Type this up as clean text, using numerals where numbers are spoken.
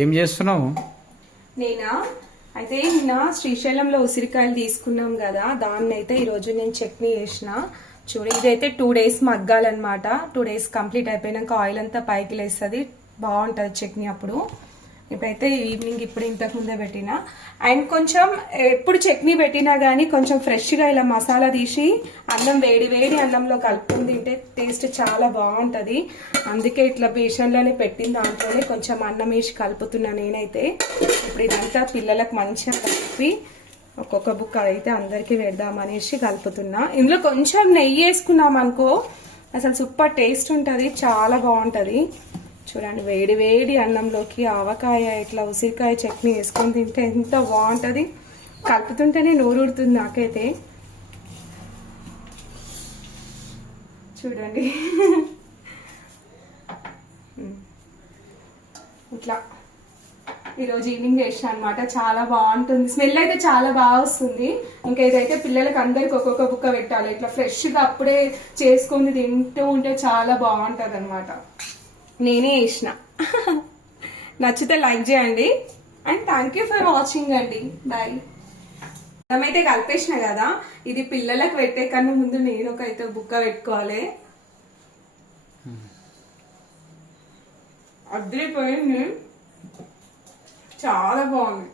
ఏం చేస్తున్నావు? నేనా అయితే నిన్న శ్రీశైలంలో ఉసిరికాయలు తీసుకున్నాం కదా, దాన్ని అయితే ఈరోజు నేను చట్నీ చేసిన. చూడు, ఇదైతే 2 days మగ్గాలన్నమాట. 2 days కంప్లీట్ అయిపోయినాక ఆయిల్ అంతా పైకి లేస్తుంది, బాగుంటుంది చట్నీ అప్పుడు. ఇప్పుడైతే ఈవినింగ్ ఇప్పుడు ఇంతకు ముందే పెట్టిన. అండ్ కొంచెం ఎప్పుడు చట్నీ పెట్టినా కానీ కొంచెం ఫ్రెష్గా ఇలా మసాలా తీసి అన్నం వేడి వేడి అన్నంలో కలుపుకొని తింటే టేస్ట్ చాలా బాగుంటుంది. అందుకే ఇట్లా బేషన్లోనే పెట్టిన దాంట్లోనే కొంచెం అన్నం వేసి కలుపుతున్నా నేనైతే. ఇప్పుడు ఇదంతా పిల్లలకు మంచిగా కలిపి ఒక్కొక్క బుక్ అయితే అందరికీ పెడదామనేసి కలుపుతున్నా. ఇందులో కొంచెం నెయ్యి వేసుకున్నాం అనుకో అసలు సూపర్ టేస్ట్ ఉంటుంది, చాలా బాగుంటుంది. చూడండి, వేడి వేడి అన్నంలోకి ఆవకాయ ఇట్లా ఉసిరికాయ చట్నీ వేసుకొని తింటే ఎంత బాగుంటుంది. కలుపుతుంటేనే నోరుడుతుంది నాకైతే. చూడండి ఇట్లా ఈరోజు ఈవినింగ్ చేసిన అనమాట. చాలా బాగుంటుంది, స్మెల్ అయితే చాలా బాగా వస్తుంది. ఇంకా ఇదైతే పిల్లలకి అందరికి ఒక్కొక్క బుక్క పెట్టాలి. ఇట్లా ఫ్రెష్గా అప్పుడే చేసుకొని తింటూ ఉంటే చాలా బాగుంటుంది అనమాట. నేనే వేసిన. నచ్చితే లైక్ చేయండి and thank you for watching అండి. బాయ్. అయితే కలిపేసిన కదా, ఇది పిల్లలకు పెట్టే కన్నా ముందు నేను ఒక అయితే బుక్క పెట్టుకోవాలి. అదిరిపోయింది, చాలా బాగుంది.